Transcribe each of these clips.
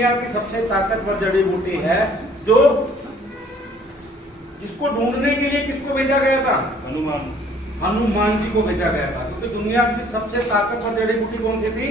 दुनिया की सबसे ताकतवर जड़ी बूटी है, जो जिसको ढूंढने के लिए किसको भेजा गया था? हनुमान जी को भेजा गया था। क्योंकि दुनिया की सबसे ताकतवर जड़ी बूटी कौन सी थी?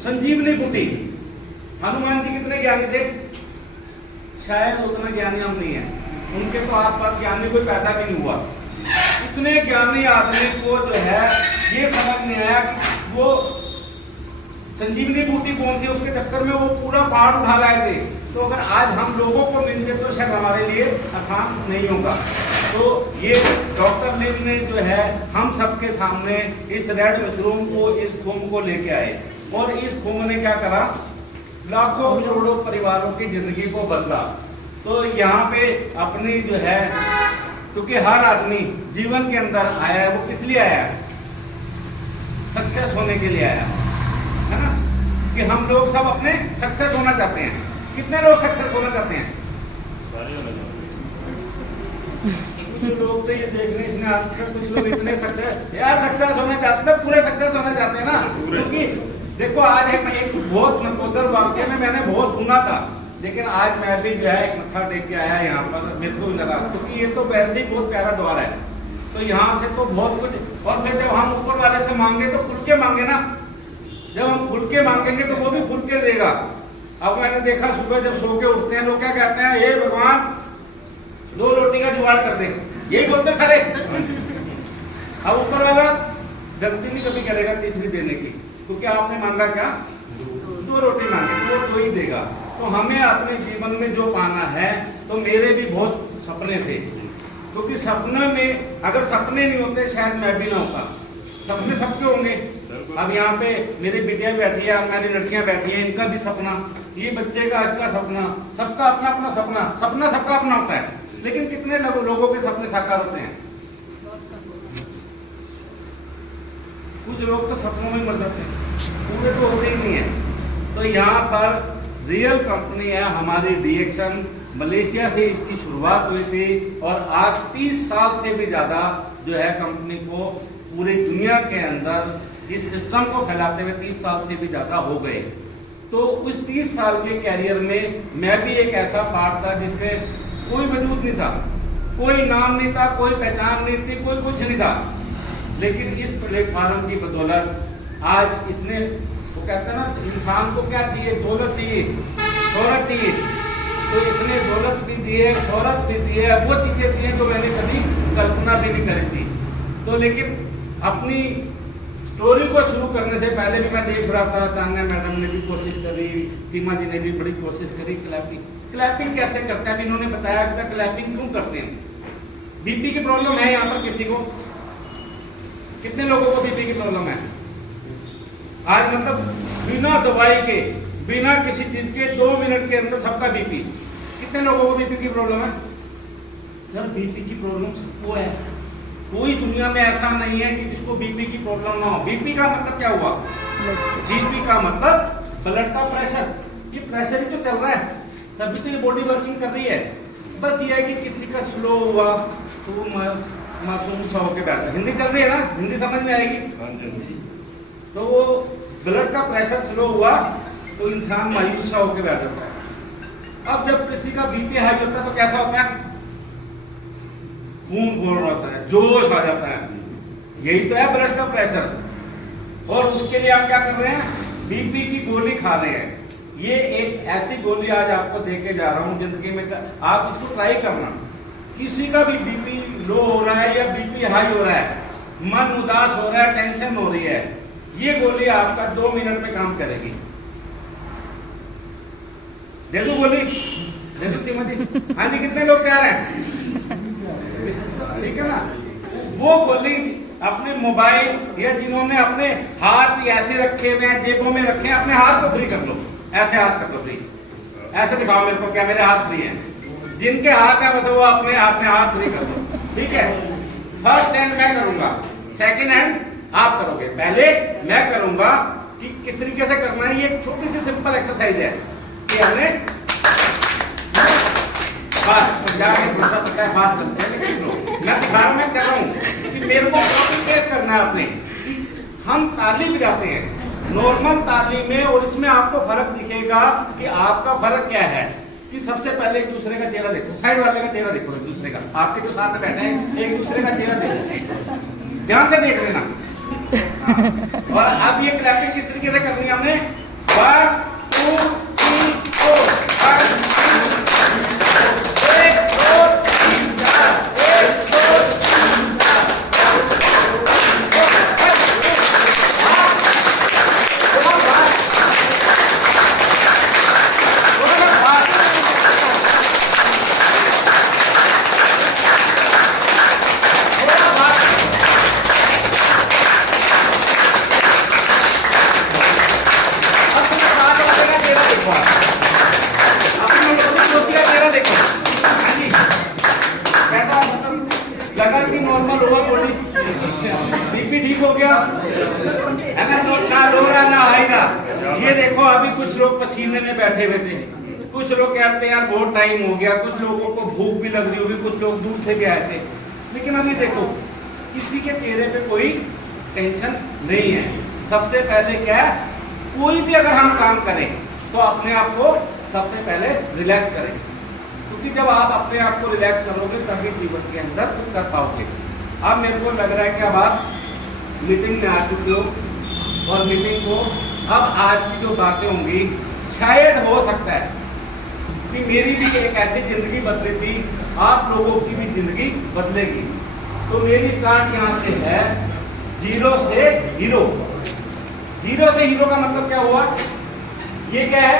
संजीवनी बूटी। हनुमान जी कितने ज्ञानी थे? शायद उतना ज्ञानी हम नहीं है, उनके तो आसपास ज्ञानी कोई पैदा भी नहीं हुआ। इतने ज्ञानी आदमी को जो है ये समझ नहीं आया कि वो संजीवनी बूटी कौन सी, उसके चक्कर में वो पूरा पहाड़ उठा लाए थे। तो अगर आज हम लोगों को मिलते तो शायद हमारे लिए आसान नहीं होगा। तो ये डॉक्टर लिम ने जो है हम सबके सामने इस रेड मशरूम को, इस खुम्ब को लेके आए, और इस खुम्ब ने क्या करा? लाखों करोड़ों परिवारों की जिंदगी को बदला। तो यहाँ पे अपनी जो है, क्योंकि हर आदमी जीवन के अंदर आया है, वो किस लिए आया है? सक्सेस होने के लिए आया है ना, कि हम लोग सब अपने सक्सेस होना चाहते हैं। कितने लोग सक्सेस होना चाहते हैं? कुछ लोग तो ये देखने इसने आजकल कुछ लोग इतने सक्सेस यार सक्सेस होना चाहते हैं, पूरे सक्सेस होना चाहते हैं ना। क्योंकि देखो आज एक बहुत नकोदर वाक्य में मैंने बहुत सुना था, लेकिन आज मैं भी जो है एक मत्था टेक के आया यहाँ पर, मेरे को लगा क्योंकि ये तो वैसे ही बहुत प्यारा द्वार है, तो यहाँ से तो बहुत कुछ। और फिर जब हम ऊपर वाले से मांगे तो खुल के मांगे ना, जब हम खुल के मांगेंगे तो वो भी खुल के देगा। अब मैंने देखा सुबह जब सो के उठते हैं लोग क्या कहते हैं? हे भगवान 2 रोटी का जुगाड़ कर दे, यही बोलते सारे। अब ऊपर वाला गलती नहीं कभी करेगा तीसरी देने की, क्योंकि आपने मांगा क्या? 2 रोटी मांगी, वो 2 ही देगा। तो हमें अपने जीवन में जो पाना है, तो मेरे भी बहुत सपने थे, क्योंकि सपने में अगर सपने नहीं होते शायद मैं भी ना होता। सपने सबके होंगे। अब यहाँ पे मेरी बिटिया बैठी है, मेरी लड़कियां बैठी हैं, इनका भी सपना, ये बच्चे का इसका सपना, सबका अपना अपना सपना, सपना सबका अपना होता है। लेकिन कितने लोगों के सपने साकार होते हैं? कुछ लोग तो सपनों में मर जाते हैं, पूरे तो होते ही नहीं है। तो यहाँ पर रियल कंपनी है हमारी डीएक्शन, मलेशिया से इसकी शुरुआत हुई थी, और आज 30 साल से भी ज्यादा जो है कंपनी को पूरी दुनिया के अंदर इस सिस्टम को फैलाते हुए 30 साल से भी ज्यादा हो गए। तो उस 30 साल के कैरियर में मैं भी एक ऐसा पार्ट था जिसके कोई वजूद नहीं था, कोई नाम नहीं था, कोई पहचान नहीं थी, कोई कुछ नहीं था। लेकिन इस प्लेटफॉर्म की बदौलत आज इसने, वो कहते हैं ना इंसान को क्या चाहिए? दौलत चाहिए, शोहरत चाहिए। तो इसने दौलत भी दी है, शोहरत भी दी है, वो चीजें दी हैं जो मैंने कभी कल्पना भी नहीं करी थी। तो लेकिन अपनी स्टोरी को शुरू करने से पहले भी मैं देख रहा था, तान्या मैडम ने भी कोशिश करी, सीमा जी ने भी बड़ी कोशिश करी। क्लैपिंग कैसे करते हैं इन्होंने बताया कि क्लैपिंग क्यों करते हैं। बीपी की प्रॉब्लम है यहाँ पर किसी को? कितने लोगों को बीपी की प्रॉब्लम है आज? मतलब बिना दवाई के, बिना किसी चीज के 2 मिनट के अंदर सबका बीपी। कितने लोगों को बीपी की प्रॉब्लम है? सर बीपी की प्रॉब्लम सबको है, कोई दुनिया में ऐसा नहीं है कि जिसको बीपी की प्रॉब्लम ना हो। बीपी का मतलब क्या हुआ? बीपी का मतलब ब्लड का प्रेशर। ये प्रेशर ही तो चल रहा है, तभी तो ये बॉडी वर्किंग कर रही है। बस ये है कि किसी का स्लो हुआ तो मासूम सा होकर बैठा। हिंदी चल रही है ना, हिंदी समझ में आएगी। तो वो ब्लड का प्रेशर स्लो हुआ तो इंसान मायूस सा होकर बैठ जाता है। अब जब किसी का बीपी हाई होता है तो कैसा होता है? खून घोल होता है, जोश आ जाता है। यही तो है ब्लड का प्रेशर। और उसके लिए आप क्या कर रहे हैं? बीपी की गोली खा रहे हैं। ये एक ऐसी गोली आज आपको देके जा रहा हूं जिंदगी में, आप इसको ट्राई करना। किसी का भी बीपी लो हो रहा है या बीपी हाई हो रहा है, मन उदास हो रहा है, टेंशन हो रही है, ये गोली आपका 2 मिनट में काम करेगी। देखो गोली, देखो सीमा जी, हाँ जी, कितने लोग तैयार हैं? ठीक है ना? वो गोली अपने मोबाइल या जिन्होंने अपने हाथ ऐसे रखे हुए हैं, जेबों में रखे हैं, अपने हाथ को फ्री कर लो। ऐसे हाथ कर लो फ्री, ऐसे दिखाओ मेरे को क्या मेरे हाथ फ्री हैं। जिनके हाथ है बस वो अपने हाथ फ्री कर लो। ठीक है? फर्स्ट हैंड मैं करूंगा, सेकंड हैंड आप करोगे। पहले मैं करूंगा कि किस तरीके से करना है। ये एक छोटी सी सिंपल एक्सरसाइज है कि हमने बात करते हैं, मैं दिखा रहा हूं, मैं कर रहा हूं कि मेरे को कॉपी पेस्ट करना है आपने। हम ताली बजाते हैं, नॉर्मल तालीम में और इसमें आपको फर्क दिखेगा कि आपका फर्क क्या है। कि सबसे पहले एक दूसरे का चेहरा देखो, साइड वाले का चेहरा देखो, एक दूसरे का, आपके जो साथ में बैठे हैं एक दूसरे का चेहरा देखो, ध्यान से देख लेना। हाँ। और अब ये क्लैपिंग किस तरीके से करनी है हमने, 1 2 3 4 5 1 2 3 4 1 2 3 नॉर्मल होगा बॉडी, बीपी ठीक हो गया है ना, ना रो रहा ना आई रहा। ये देखो अभी कुछ लोग पसीने में बैठे हुए थे, कुछ लोग कहते हैं यार बहुत टाइम हो गया, कुछ लोगों को भूख भी लग रही होगी, कुछ लोग दूर से भी आए थे, लेकिन अभी देखो किसी के चेहरे पे कोई टेंशन नहीं है। सबसे पहले क्या है, कोई भी अगर हम काम करें तो अपने आप को सबसे पहले रिलैक्स करें, क्योंकि जब आप अपने आप को रिलैक्स करोगे तभी जीवन के अंदर कुछ कर पाओगे। अब मेरे को लग रहा है कि अब आप मीटिंग में आ चुके हो और मीटिंग को अब आज की जो बातें होंगी, शायद हो सकता है कि मेरी भी एक ऐसी जिंदगी बदली थी, आप लोगों की भी जिंदगी बदलेगी। तो मेरी स्टार्ट यहाँ से है, 0 से हीरो। 0 से हीरो का मतलब क्या हुआ, ये क्या है,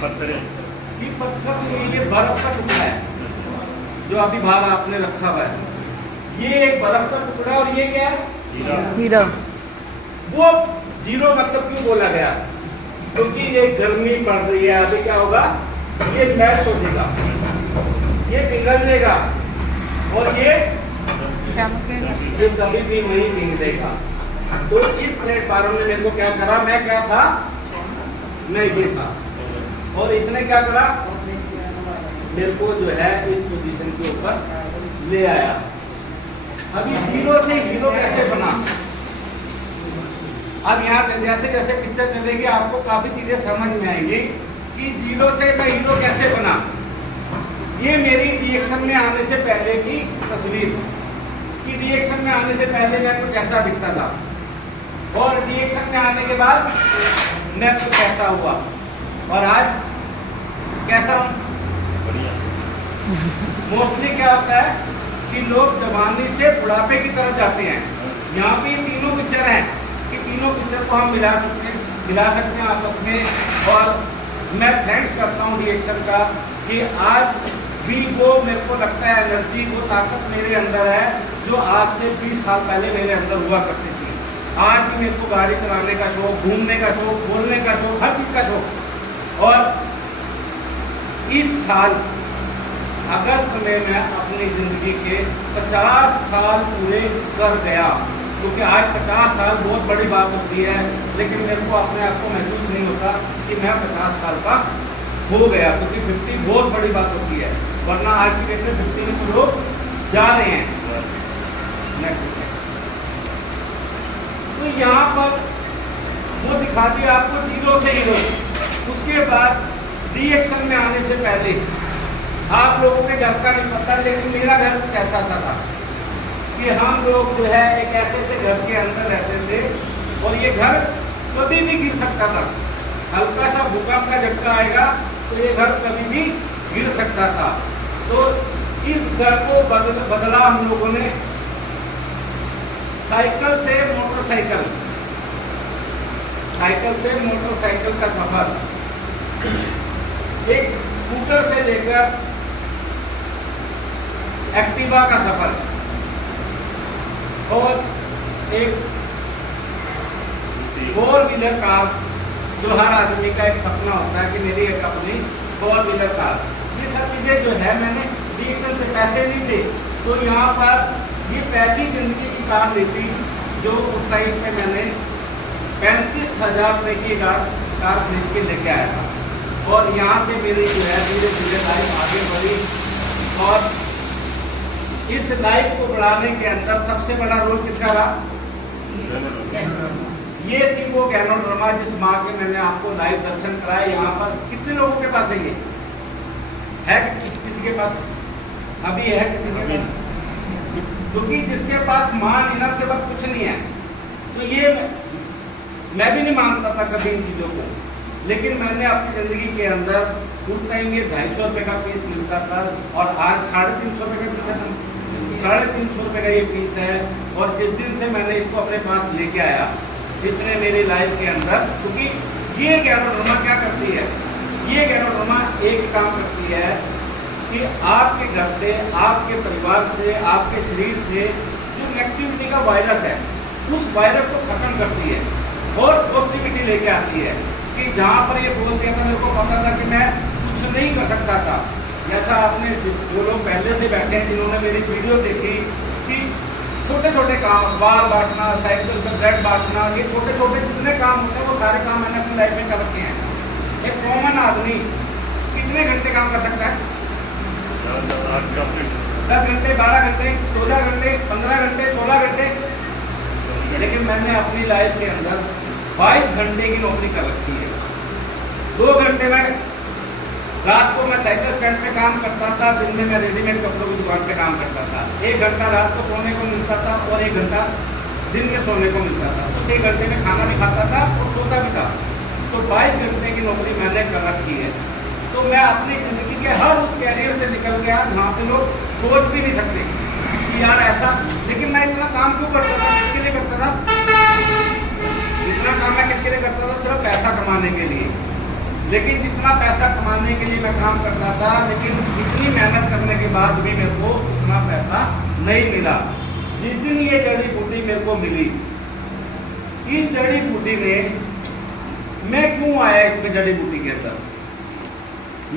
पत्थर ये पत्थर नहीं, ये बर्फ का टुकड़ा है जो अभी बाहर आपने रखा हुआ है, ये एक बर्फ का टुकड़ा है। और ये क्या है, हीरा। वो 0 मतलब क्यों बोला गया, क्योंकि ये गर्मी पड़ रही है, अभी क्या होगा, ये मेल्ट हो जाएगा, ये पिघल जाएगा और ये कभी भी नहीं पिघलेगा। तो इस प्लेटफॉर्म ने मेरे को क्या करा, मैं क्या था, मैं ये था, और इसने क्या करा, मेरे को जो है इस पोजीशन के ऊपर ले आया। अभी 0 से हीरो कैसे बना, अब यहाँ से जैसे जैसे पिक्चर चलेगी आपको काफी चीजें समझ में आएंगी कि 0 से मैं हीरो कैसे बना। ये मेरी रिएक्शन में आने से पहले की तस्वीर, कि रिएक्शन में आने से पहले मैं कुछ कैसा दिखता था और रिएक्शन में आने के बाद मैं कुछ कैसा हुआ और आज कैसा हूँ। मोस्टली क्या होता है कि लोग जवानी से बुढ़ापे की तरफ जाते हैं। यहाँ पे तीनों पिक्चर हैं कि तीनों पिक्चर को हम मिला सकते हैं आपस में। और मैं थैंक्स करता हूँ रिएक्शन का कि आज भी वो मेरे को लगता है एनर्जी, वो ताकत मेरे अंदर है जो आज से 20 साल पहले मेरे अंदर हुआ करती थी। आज भी मेरे को गाड़ी चलाने का शौक, घूमने का शौक, बोलने का शौक, हर चीज़ का शौक। और इस साल अगस्त में मैं अपनी ज़िंदगी के 50 साल पूरे कर गया, क्योंकि आज 50 साल बहुत बड़ी बात होती है, लेकिन मेरे को अपने आप को महसूस नहीं होता कि मैं 50 साल का हो गया, क्योंकि 50 बहुत बड़ी बात होती है, वरना आज की डेट में 50 में तो लोग जा रहे हैं। तो यहाँ पर वो दिखा दिया आपको 0 से हीरो। उसके बाद रिएक्शन में आने से पहले आप लोगों के घर का नहीं पता, लेकिन मेरा घर कैसा था कि हम लोग जो है एक ऐसे घर के अंदर रहते थे और ये घर कभी भी गिर सकता था। हल्का सा भूकंप का झटका आएगा तो ये घर कभी भी गिर सकता था। तो इस घर को बदला हम लोगों ने साइकिल से मोटरसाइकिल, साइकिल से मोटरसाइकिल का सफर, एक स्कूटर से लेकर एक्टिवा का सफर, और एक 4 व्हीलर कार जो हर आदमी का एक सपना होता है कि मेरी एक अपनी 4 व्हीलर कार। ये सब चीज़ें जो है मैंने रिएक्शन से पैसे नहीं थे, तो यहाँ पर ये पहली जिंदगी की कार ली थी जो उस टाइम पे मैंने 35,000 रुपये की कार खरीद के लेके आया था। और यहाँ से मेरी जो है धीरे धीरे लाइफ आगे बढ़ी, और इस लाइफ को बढ़ाने के अंदर सबसे बड़ा रोल किसका रहा, ये थी वो गैनोडर्मा जिस माँ के मैंने आपको लाइव दर्शन कराए। यहाँ पर कितने लोगों के पास है ये? है किसी के पास? अभी है किसी के पास? क्योंकि जिसके पास माँ नहीं ना, उसके पास कुछ नहीं है। तो ये मैं भी नहीं मानता था कभी इन चीज़ों को, लेकिन मैंने अपनी ज़िंदगी के अंदर उस टाइम ये 250 रुपये का पीस मिलता था और आज 350 रुपये का पीस है। 350 रुपये का ये पीस है। और जिस दिन से मैंने इसको अपने पास लेके आया, इसने मेरी लाइफ के अंदर, क्योंकि ये गैनोडर्मा क्या करती है, ये गैनोडर्मा एक काम करती है कि आपके घर से, आपके परिवार से, आपके शरीर से जो नेगेटिविटी का वायरस है, उस वायरस को खत्म करती है और पॉजिटिविटी लेके आती है। कि जहाँ पर ये बोल दिया था, मेरे को पता था कि मैं कुछ नहीं कर सकता था, जैसा आपने जो लोग पहले से बैठे हैं जिन्होंने मेरी वीडियो देखी कि छोटे छोटे काम, बाल बांटना, साइकिल पर ब्रेड बांटना, ये छोटे छोटे जितने काम होते हैं वो सारे काम मैंने अपनी लाइफ में कर रखे हैं। एक कॉमन आदमी कितने घंटे काम कर सकता है? 10 घंटे, 12 घंटे, 14 घंटे, 15 घंटे, 16 घंटे। लेकिन मैंने अपनी लाइफ के अंदर 22 घंटे की नौकरी कर रखी है। 2 घंटे में रात को मैं साइकिल स्टैंड पे काम करता था, दिन में मैं रेडीमेड कपड़ों की दुकान पे काम करता था। 1 घंटा रात को सोने को मिलता था और 1 घंटा दिन में सोने को मिलता था। तो 6 घंटे में खाना भी खाता था और सोता भी था। तो 22 घंटे की नौकरी मैंने कर रखी है। तो मैं अपनी ज़िंदगी के हर उस कैरियर से निकल गया जहाँ पे लोग सोच भी नहीं सकते कि यार ऐसा। लेकिन मैं इतना काम क्यों करता था? किसके लिए करता था? इतना काम मैं किसके लिए करता था? सिर्फ पैसा कमाने के लिए। लेकिन जितना पैसा कमाने के लिए मैं काम करता था, लेकिन इतनी मेहनत करने के बाद भी मेरे को उतना पैसा नहीं मिला। जिस दिन ये जड़ी बूटी मेरे को मिली, इस जड़ी बूटी ने, मैं क्यों आया इसमें जड़ी बूटी के अंदर?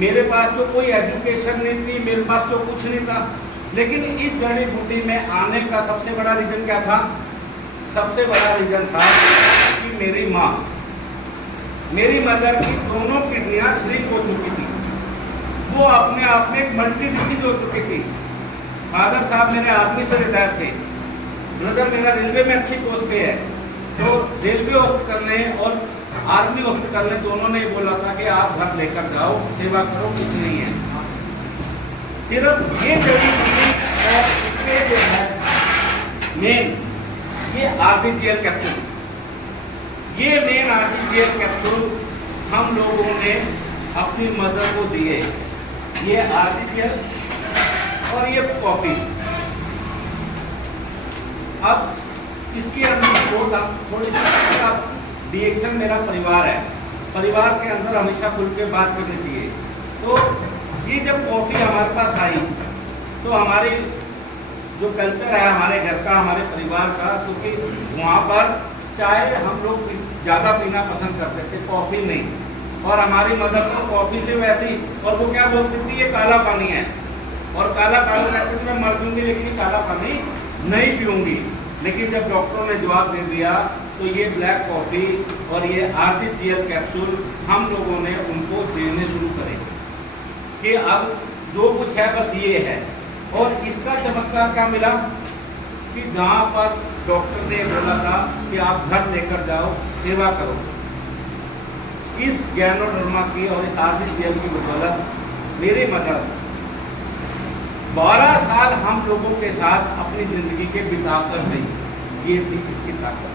मेरे पास तो कोई एजुकेशन नहीं थी, मेरे पास तो कुछ नहीं था। लेकिन इस जड़ी बूटी में आने का सबसे बड़ा रीज़न क्या था? सबसे बड़ा रीज़न था कि मेरी माँ, मेरी मदर की दोनों किडनियां श्रिंक हो चुकी थी। वो अपने आप में एक मल्टी डिसीज हो चुकी थी। फादर साहब मेरे आर्मी से रिटायर थे, ब्रदर मेरा रेलवे में अच्छी पोस्ट पे है। तो रेलवे हॉस्पिटल ने और आर्मी हॉस्पिटल ने दोनों ने बोला था कि आप घर लेकर जाओ, सेवा करो, कुछ नहीं है। सिर्फ ये जड़ी बूटी और इसमें जो है मेन ये आरडीजीएल कैप्सूल, ये मेन आरडीजीएल कैप्सूल हम लोगों ने अपनी मदर को दिए। ये आरडीजीएल और ये कॉफी। अब इसके अंदर थोड़ी सी डिएक्शन मेरा परिवार है, परिवार के अंदर हमेशा खुल के बात करनी चाहिए। तो ये जब कॉफ़ी हमारे पास आई तो हमारी जो कल्चर है हमारे घर का, हमारे परिवार का, क्योंकि वहाँ पर चाय हम लोग ज़्यादा पीना पसंद करते थे, कॉफ़ी नहीं। और हमारी मदर तो कॉफ़ी से वैसी, और वो क्या बोलती थी, ये काला पानी है, और काला पानी कहते थे मैं मर दूँगी लेकिन ये काला पानी नहीं पीऊँगी। लेकिन जब डॉक्टरों ने जवाब दे दिया तो ये ब्लैक कॉफ़ी और ये आरडीजीएल कैप्सूल हम लोगों ने उनको देने शुरू करे कि अब जो कुछ है बस ये है। और इसका चमत्कार क्या मिला कि जहाँ पर डॉक्टर ने बोला था कि आप घर लेकर जाओ, सेवा करो, इस गैनोडर्मा की और इस आरडीजीएल की बदौलत मेरी मदर 12 साल हम लोगों के साथ अपनी ज़िंदगी के बिता कर गई। ये थी इसकी ताकत।